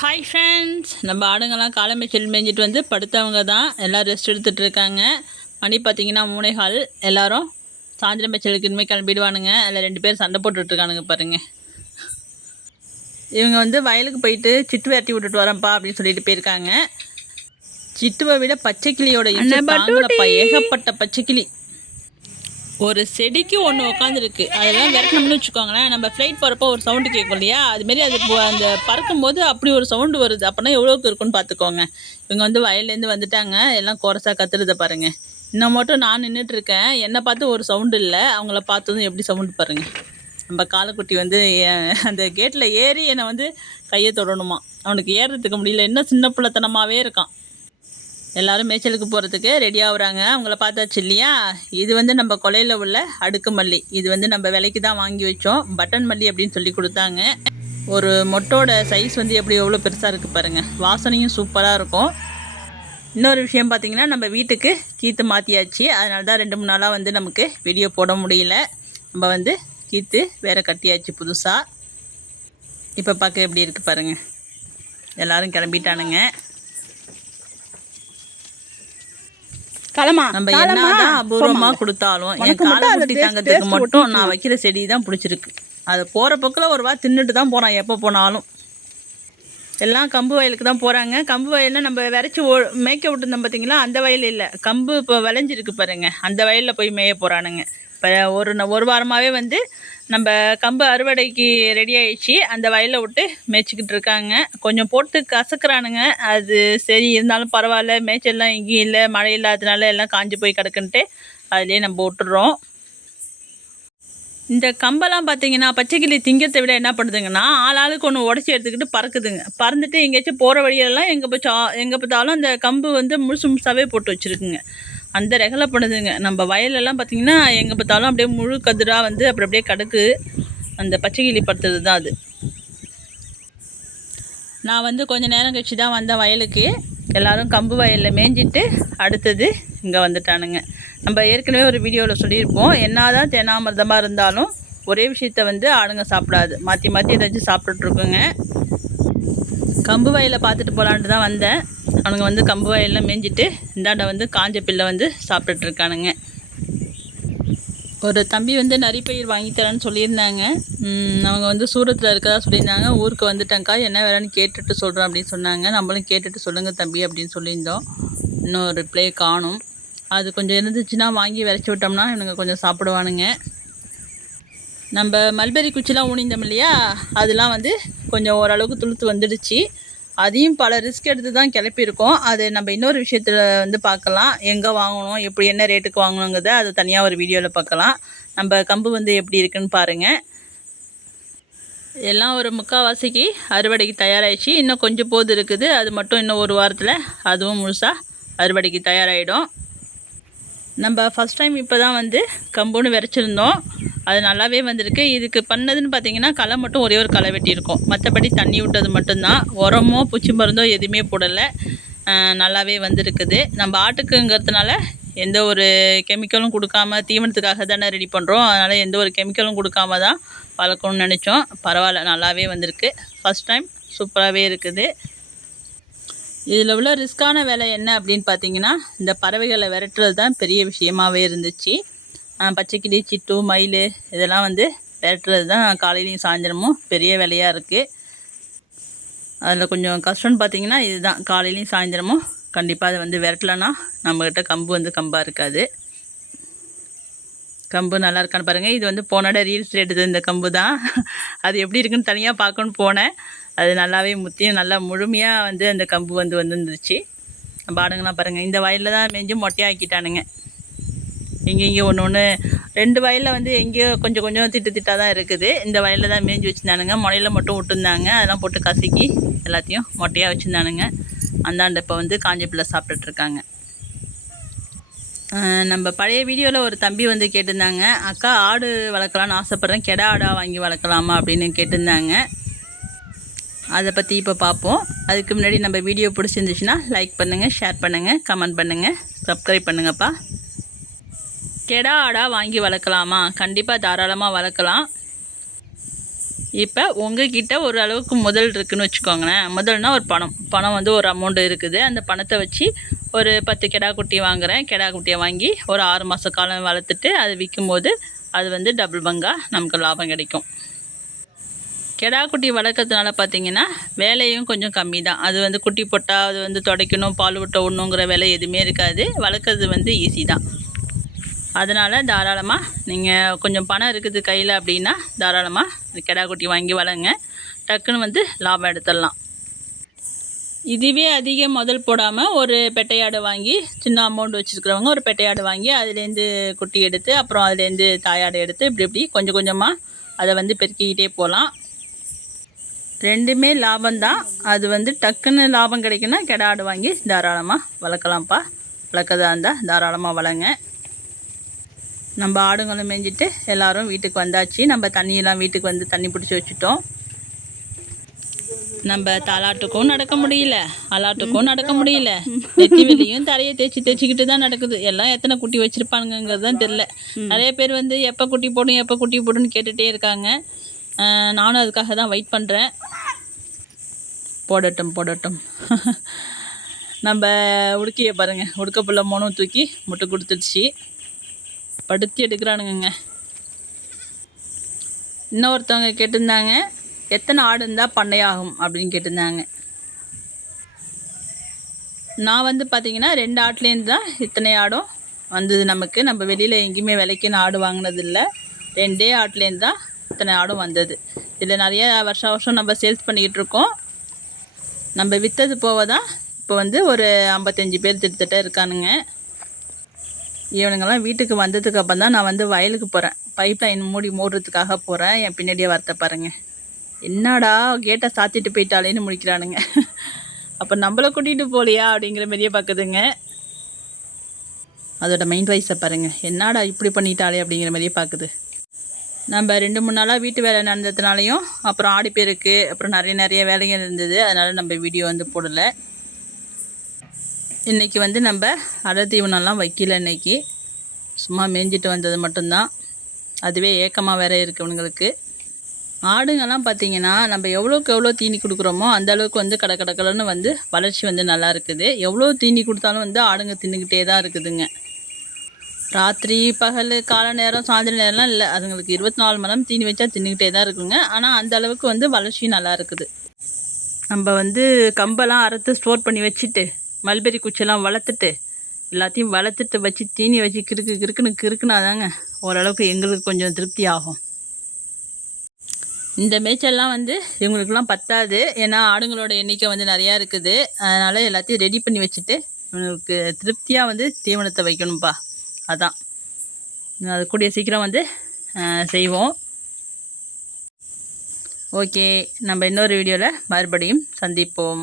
Hi friends நம்ம ஆடுங்கெல்லாம் காலை மேய்ச்சல் மேய்ஞ்சிட்டு வந்து படுத்தவங்க தான். எல்லாம் ரெஸ்ட் எடுத்துகிட்டு இருக்காங்க மணி பார்த்தீங்கன்னா மூணே கால். எல்லாரும் சாயந்தரம் மேய்ச்சலுக்கு இனிமேல் கிளம்பிடுவானுங்க. அதில் ரெண்டு பேர் சண்டை போட்டுட்டு இருக்கானுங்க பாருங்க. இவங்க வந்து வயலுக்கு போயிட்டு சிட்டு விரட்டி விட்டுட்டு வரேன்ப்பா அப்படின்னு சொல்லிட்டு போயிருக்காங்க. சிட்டுவை விட பச்சைக்கிளியோட ஏகப்பட்ட பச்சைக்கிளி. ஒரு செடிக்கு ஒன்று உட்காந்துருக்கு அதெல்லாம் விரட்டணும்னு வச்சுக்கோங்களேன். நம்ம ஃப்ளைட் போகிறப்போ ஒரு சவுண்டு கேட்கும் இல்லையா? அதுமாரி அது அந்த பறக்கும்போது அப்படி ஒரு சவுண்டு வருது. அப்படின்னா எவ்வளோக்கு இருக்குன்னு பார்த்துக்கோங்க இவங்க வந்து வயல்லேருந்து வந்துட்டாங்க. எல்லாம் குறைசா கத்துறத பாருங்க. இன்னும் மட்டும் நான் நின்றுட்டு இருக்கேன். என்னை பார்த்து ஒரு சவுண்டு இல்லை. அவங்கள பார்த்ததும் எப்படி சவுண்டு பாருங்க. நம்ம காலக்குட்டி வந்து அந்த கேட்டில் ஏறி என்னை வந்து கையை தொடணுமா. அவனுக்கு ஏறுறதுக்கு முடியல. இன்னும் சின்ன பிள்ளைத்தனமாகவே இருக்கான். எல்லாரும் மேய்ச்சலுக்கு போகிறதுக்கு ரெடி ஆகுறாங்க அவங்கள பார்த்தாச்சு இல்லையா? இது வந்து நம்ம கொலையில் உள்ள அடுக்கு மல்லி. இது வந்து நம்ம விலைக்கு தான் வாங்கி வச்சோம். பட்டன் மல்லி அப்படின்னு சொல்லி கொடுத்தாங்க. ஒரு மொட்டோட சைஸ் வந்து எப்படி எவ்வளோ பெருசாக இருக்குது பாருங்கள் வாசனையும் சூப்பராக இருக்கும். இன்னொரு விஷயம் பார்த்தீங்கன்னா நம்ம வீட்டுக்கு கீத்து மாற்றியாச்சு அதனால தான் ரெண்டு மூணு நாளாக வந்து நமக்கு வீடியோ போட முடியல. நம்ம வந்து கீத்து வேறு கட்டியாச்சு புதுசாக இப்போ பார்க்க எப்படி இருக்குது பாருங்கள் எல்லாரும் கிளம்பிட்டானுங்க. களமா நம்ம என்னதான் அபூர்வமா கொடுத்தாலும் என் காலக்குட்டி தங்கத்துக்கு மட்டும் நான் வைக்கிற செடி தான் பிடிச்சிருக்கு. அது போகிற பக்கில் ஒரு வா தின்னுட்டு தான் போகிறான் எப்போ போனாலும். எல்லாம் கம்பு வயலுக்கு தான் போகிறாங்க கம்பு வயலில் நம்ம விரைச்சி ஓ மேய்க்க விட்டுருந்தோம் பார்த்தீங்களா அந்த வயல் இல்லை. கம்பு இப்போ விளைஞ்சிருக்கு பாருங்க. அந்த வயலில் போய் மேய போகிறானுங்க இப்போ ஒரு ந- ஒரு வாரமாகவே வந்து நம்ம கம்பு அறுவடைக்கு ரெடி ஆயிடுச்சு. அந்த வயலில் விட்டு மேய்ச்சிக்கிட்டு இருக்காங்க. கொஞ்சம் போட்டு கசக்குறானுங்க. அது சரி இருந்தாலும் பரவாயில்ல. மேய்ச்சல்லாம் எங்கேயும் இல்லை. மழை இல்லாததுனால எல்லாம் காஞ்சி போய் கிடக்குன்ட்டு அதுலேயே நம்ம விட்டுறோம். இந்த கம்பெல்லாம் பார்த்தீங்கன்னா பச்சைக்கிளி திங்கிறதை விட என்ன பண்ணுதுங்கன்னா ஆள் ஆளுக்கு ஒன்று உடச்சி எடுத்துக்கிட்டு பறக்குதுங்க. பறந்துட்டு எங்கேயாச்சும் போகிற வழியெல்லாம் எங்கே போச்சா எங்கே பார்த்தாலும் அந்த கம்பு வந்து முழுசு முழுசாகவே போட்டு வச்சுருக்குங்க. அந்த ரெகலை பண்ணுதுங்க. நம்ம வயலெல்லாம் பார்த்தீங்கன்னா எங்கே பார்த்தாலும் அப்படியே முழு கதிராக வந்து அப்புறம் அப்படியே கிடக்கு. அந்த பச்சைக்கிளி படுத்துறது தான் அது. நான் வந்து கொஞ்ச நேரம் கழிச்சு தான் வந்தேன் வயலுக்கு. எல்லோரும் கம்பு வயலில் மேய்ஞ்சிட்டு அடுத்தது இங்கே வந்துட்டானுங்க. நம்ம ஏற்கனவே ஒரு வீடியோவில் சொல்லியிருப்போம். என்னதான் தேனாமிரதமாக இருந்தாலும் ஒரே விஷயத்த வந்து ஆளுங்க சாப்பிடாது. மாற்றி மாற்றி ஏதாச்சும் சாப்பிட்டுட்ருக்குங்க கம்பு வயலை பார்த்துட்டு போகலான்ட்டு தான் வந்தேன். அவனுங்க வந்து கம்பு வயலில் மேய்ஞ்சிட்டு இந்தாண்ட வந்து காஞ்ச பில்லை வந்து சாப்பிட்டுட்ருக்கானுங்க. ஒரு தம்பி வந்து நரிப்பயிர் வாங்கி தரேன்னு சொல்லியிருந்தாங்க. அவங்க வந்து சூரத்தில் இருக்கதா சொல்லியிருந்தாங்க. ஊருக்கு வந்துட்டேங்க்கா என்ன வேறேன்னு கேட்டுட்டு சொல்கிறோம் அப்படின்னு சொன்னாங்க. நம்மளும் கேட்டுட்டு சொல்லுங்கள் தம்பி அப்படின்னு சொல்லியிருந்தோம். இன்னும் ரிப்ளை காணும். அது கொஞ்சம் இருந்துச்சுன்னா வாங்கி விரைச்சி விட்டோம்னா இவனுங்க கொஞ்சம் சாப்பிடுவானுங்க. நம்ம மல்பெரி குச்சிலாம் ஊனிந்தோம் இல்லையா? அதெல்லாம் வந்து கொஞ்சம் ஓரளவுக்கு துளுத்து வந்துடுச்சு. அதையும் பல ரிஸ்க் எடுத்து தான் கிளப்பியிருக்கோம். அது நம்ம இன்னொரு விஷயத்தில் வந்து பார்க்கலாம். எங்கே வாங்கணும் எப்படி என்ன ரேட்டுக்கு வாங்கணுங்கிறத அது தனியாக ஒரு வீடியோவில் பார்க்கலாம். நம்ம கம்பு வந்து எப்படி இருக்குன்னு பாருங்கள் எல்லாம் ஒரு முக்கால்வாசிக்கு அறுவடைக்கு தயாராகிடுச்சு இன்னும் கொஞ்சம் போது இருக்குது. அது மட்டும் இன்னும் ஒரு வாரத்தில் அதுவும் முழுசாக அறுவடைக்கு தயாராகிடும் நம்ம ஃபஸ்ட் டைம் இப்போ தான் வந்து கம்புன்னு விரைச்சிருந்தோம் அது நல்லாவே வந்திருக்கு. இதுக்கு பண்ணதுன்னு பார்த்தீங்கன்னா களை மட்டும் ஒரே ஒரு களை வெட்டியிருக்கோம். மற்றபடி தண்ணி விட்டது மட்டும்தான். உரமோ பூச்சி மருந்தோ எதுவுமே போடலை. நல்லாவே வந்திருக்குது. நம்ம ஆட்டுக்குங்கிறதுனால எந்த ஒரு கெமிக்கலும் கொடுக்காம தீவனத்துக்காக தானே ரெடி பண்ணுறோம் அதனால் எந்த ஒரு கெமிக்கலும் கொடுக்காம தான் வளர்க்கணும்னு நினச்சோம். பரவாயில்ல நல்லாவே வந்திருக்கு. ஃபஸ்ட் டைம் சூப்பராகவே இருக்குது. இதில் உள்ள ரிஸ்க்கான வேலை என்ன அப்படின்னு பார்த்தீங்கன்னா இந்த பறவைகளை விரட்டுறது தான் பெரிய விஷயமாவே இருந்துச்சு. பச்சைக்கிளி சிட்டு மயில் இதெல்லாம் வந்து விரட்டுறது தான் காலையிலையும் சாயந்தரமும் பெரிய வேலையாக இருக்குது அதில் கொஞ்சம் கஷ்டம்னு பார்த்தீங்கன்னா இதுதான். காலையிலையும் சாயந்தரமும் கண்டிப்பாக அதை வந்து விரட்டலன்னா நம்மக்கிட்ட கம்பு வந்து கம்பாக இருக்காது. கம்பு நல்லா இருக்கான்னு பாருங்கள் இது வந்து போனோட ரீல்ஸ் எடுத்தது இந்த கம்பு தான். அது எப்படி இருக்குன்னு தனியாக பார்க்கணுன்னு போனேன். அது நல்லாவே முத்தியும் நல்லா முழுமையாக வந்து அந்த கம்பு வந்து வந்துருந்துச்சு. பாடுங்கலாம் பாருங்கள் இந்த வயலில் தான் மேஞ்சு மொட்டையாக்கிட்டானுங்க. இங்கே இங்கே ஒன்று ஒன்று ரெண்டு வயலில் வந்து எங்கேயோ கொஞ்சம் கொஞ்சம் திட்டு திட்டாக தான் இருக்குது. இந்த வயலில் தான் மேய்ஞ்சி வச்சுருந்தானுங்க. முனையில் மட்டும் விட்டுருந்தாங்க. அதெல்லாம் போட்டு கசக்கி எல்லாத்தையும் மொட்டையாக வச்சுருந்தானுங்க. அந்தாண்ட இப்போ வந்து காஞ்சி பிள்ளை சாப்பிட்டுட்ருக்காங்க நம்ம பழைய வீடியோவில் ஒரு தம்பி வந்து கேட்டிருந்தாங்க. அக்கா ஆடு வளர்க்கலான்னு ஆசைப்பட்றேன். கெடா ஆடாக வாங்கி வளர்க்கலாமா? அப்படின்னு கேட்டிருந்தாங்க. அதை பற்றி இப்போ பார்ப்போம் அதுக்கு முன்னாடி நம்ம வீடியோ பிடிச்சிருந்துச்சுன்னா லைக் பண்ணுங்கள் ஷேர் பண்ணுங்கள் கமெண்ட் பண்ணுங்கள் சப்ஸ்கிரைப் பண்ணுங்கப்பா. கெடா ஆடாக வாங்கி வளர்க்கலாமா? கண்டிப்பாக தாராளமாக வளர்க்கலாம். இப்போ உங்ககிட்ட ஒரு அளவுக்கு முதல் இருக்குதுன்னு வச்சுக்கோங்களேன். முதல்னா ஒரு பணம். பணம் வந்து ஒரு அமௌண்ட் இருக்குது. அந்த பணத்தை வச்சு ஒரு பத்து கெடா குட்டி வாங்குறேன். கெடா குட்டியை வாங்கி ஒரு ஆறு மாத காலம் வளர்த்துட்டு அது விற்கும்போது அது வந்து டபுள் பங்காக நமக்கு லாபம் கிடைக்கும். கெடா குட்டி வளர்க்கறதுனால பார்த்தீங்கன்னா வேலையும் கொஞ்சம் கம்மி தான் அது வந்து குட்டி போட்டால் அது வந்து துடைக்கணும் பால் விட்ட ஒன்றுங்கிற வேலை எதுவுமே இருக்காது. வளர்க்குறது வந்து ஈஸி தான். அதனால் தாராளமாக நீங்கள் கொஞ்சம் பணம் இருக்குது கையில் அப்படின்னா தாராளமாக கெடா குட்டி வாங்கி வளங்க டக்குன்னு வந்து லாபம் எடுத்துடலாம். இதுவே அதிக முதல் போடாமல் ஒரு பெட்டையாடு வாங்கி சின்ன அமௌண்ட் வச்சுருக்கிறவங்க ஒரு பெட்டையாடு வாங்கி அதுலேருந்து குட்டி எடுத்து அப்புறம் அதுலேருந்து தாயாடு எடுத்து இப்படி இப்படி கொஞ்சம் கொஞ்சமாக அதை வந்து பெருக்கிக்கிட்டே போகலாம். ரெண்டுமே லாபம்தான். அது வந்து டக்குன்னு லாபம் கிடைக்குன்னா கெடாடு வாங்கி தாராளமாக வளர்க்கலாம்ப்பா. வளர்க்கறதா இருந்தால் தாராளமாக வளங்க நம்ம ஆடுங்களும் மேய்ஞ்சிட்டு எல்லாரும் வீட்டுக்கு வந்தாச்சு. நம்ம தண்ணியெல்லாம் வீட்டுக்கு வந்து தண்ணி பிடிச்சி வச்சுட்டோம். நம்ம தலாட்டுக்கும் நடக்க முடியல. அலாட்டுக்கும் நடக்க முடியல. நெத்தி வெளியும் தரையை தேய்ச்சி தேய்ச்சிக்கிட்டு தான் நடக்குது. எல்லாம் எத்தனை குட்டி வச்சிருப்பானுங்கிறது தான் தெரில நிறைய பேர் வந்து எப்போ குட்டி போடும் எப்போ குட்டி போடுன்னு கேட்டுகிட்டே இருக்காங்க. நானும் அதுக்காக தான் வெயிட் பண்ணுறேன் போடட்டும் போடட்டும். நம்ம உடுக்கிய பாருங்க. உடுக்க பிள்ளை மூணும் தூக்கி முட்டை கொடுத்துடுச்சு. படுத்தி எடுக்கிறானுங்க இன்னொருத்தவங்க கேட்டிருந்தாங்க எத்தனை ஆடு இருந்தால் பண்ணையாகும்? அப்படின்னு கேட்டிருந்தாங்க. நான் வந்து பார்த்திங்கன்னா ரெண்டு ஆட்லேருந்து தான் இத்தனை ஆடும் வந்தது நமக்கு. நம்ம வெளியில் எங்கேயுமே விலைக்குன்னு ஆடு வாங்கினது இல்லை ரெண்டே ஆட்லேருந்து தான் இத்தனை ஆடும் வந்தது. இதில் நிறைய வருஷம் வருஷம் நம்ம சேல்ஸ் பண்ணிக்கிட்டு இருக்கோம். நம்ம விற்றது போக தான் இப்போ வந்து ஒரு ஐம்பத்தஞ்சு பேர் திட்டத்தட்ட இருக்கானுங்க. இவனுங்கெல்லாம் வீட்டுக்கு வந்ததுக்கு அப்புறம் தான் நான் வந்து வயலுக்கு போகிறேன் பைப் லைன் மூடி மூடுறதுக்காக போகிறேன் என் பின்னாடியே வரத்த பாருங்க. என்னடா கேட்டை சாத்திட்டு போயிட்டாலேன்னு முடிக்கிறானுங்க அப்போ நம்மளை கூட்டிகிட்டு போகலையா அப்படிங்கிற மாதிரியே பார்க்குதுங்க அதோட மைண்ட் வைஸை பாருங்கள் என்னடா இப்படி பண்ணிட்டாலே அப்படிங்கிற மாதிரியே பார்க்குது நம்ம ரெண்டு மூணு நாளாக வீட்டு வேலை நடந்ததுனாலையும் அப்புறம் ஆடி பேருக்கு அப்புறம் நிறைய நிறைய வேலைகள் இருந்தது. அதனால் நம்ம வீடியோ வந்து போடலை. இன்றைக்கி வந்து நம்ம அடை தீவனம்லாம் வைக்கல இன்னைக்கு. சும்மா மேய்ஞ்சிட்டு வந்தது மட்டும்தான். அதுவே ஏக்கமாக வேற இருக்கவங்களுக்கு ஆடுங்கெல்லாம் பார்த்தீங்கன்னா நம்ம எவ்வளோக்கு எவ்வளோ தீனி கொடுக்குறோமோ அந்த அளவுக்கு வந்து கடை கடக்கலன்னு வந்து வளர்ச்சி வந்து நல்லா இருக்குது. எவ்வளோ தீனி கொடுத்தாலும் வந்து ஆடுங்க தின்னுக்கிட்டே தான் இருக்குதுங்க. ராத்திரி பகல் காலை நேரம் சாயந்தர நேரம்லாம் இல்லை. அதுங்களுக்கு இருபத்தி நாலு மணி நேரம் தீனி வச்சா தின்னுக்கிட்டே தான் இருக்குங்க. ஆனால் அந்த அளவுக்கு வந்து வளர்ச்சி நல்லா இருக்குது. நம்ம வந்து கம்பெல்லாம் அறுத்து ஸ்டோர் பண்ணி வச்சுட்டு மல்பெரி குச்சியெல்லாம் வளர்த்துட்டு எல்லாத்தையும் வளர்த்துட்டு வச்சு தீனி வச்சு கிறுக்கு கிறுக்குன்னு கிறுக்குனாதாங்க ஓரளவுக்கு எங்களுக்கு கொஞ்சம் திருப்தி ஆகும். இந்த மேய்ச்சல்லாம் வந்து இவங்களுக்குலாம் பத்தாது. ஏன்னா ஆடுங்களோட எண்ணிக்கை வந்து நிறையா இருக்குது. அதனால் எல்லாத்தையும் ரெடி பண்ணி வச்சுட்டு இவங்களுக்கு திருப்தியாக வந்து தீவனத்தை வைக்கணும்ப்பா அதான். அது கூடிய சீக்கிரம் வந்து செய்வோம். ஓகே. நம்ம இன்னொரு வீடியோவில் மறுபடியும் சந்திப்போம்.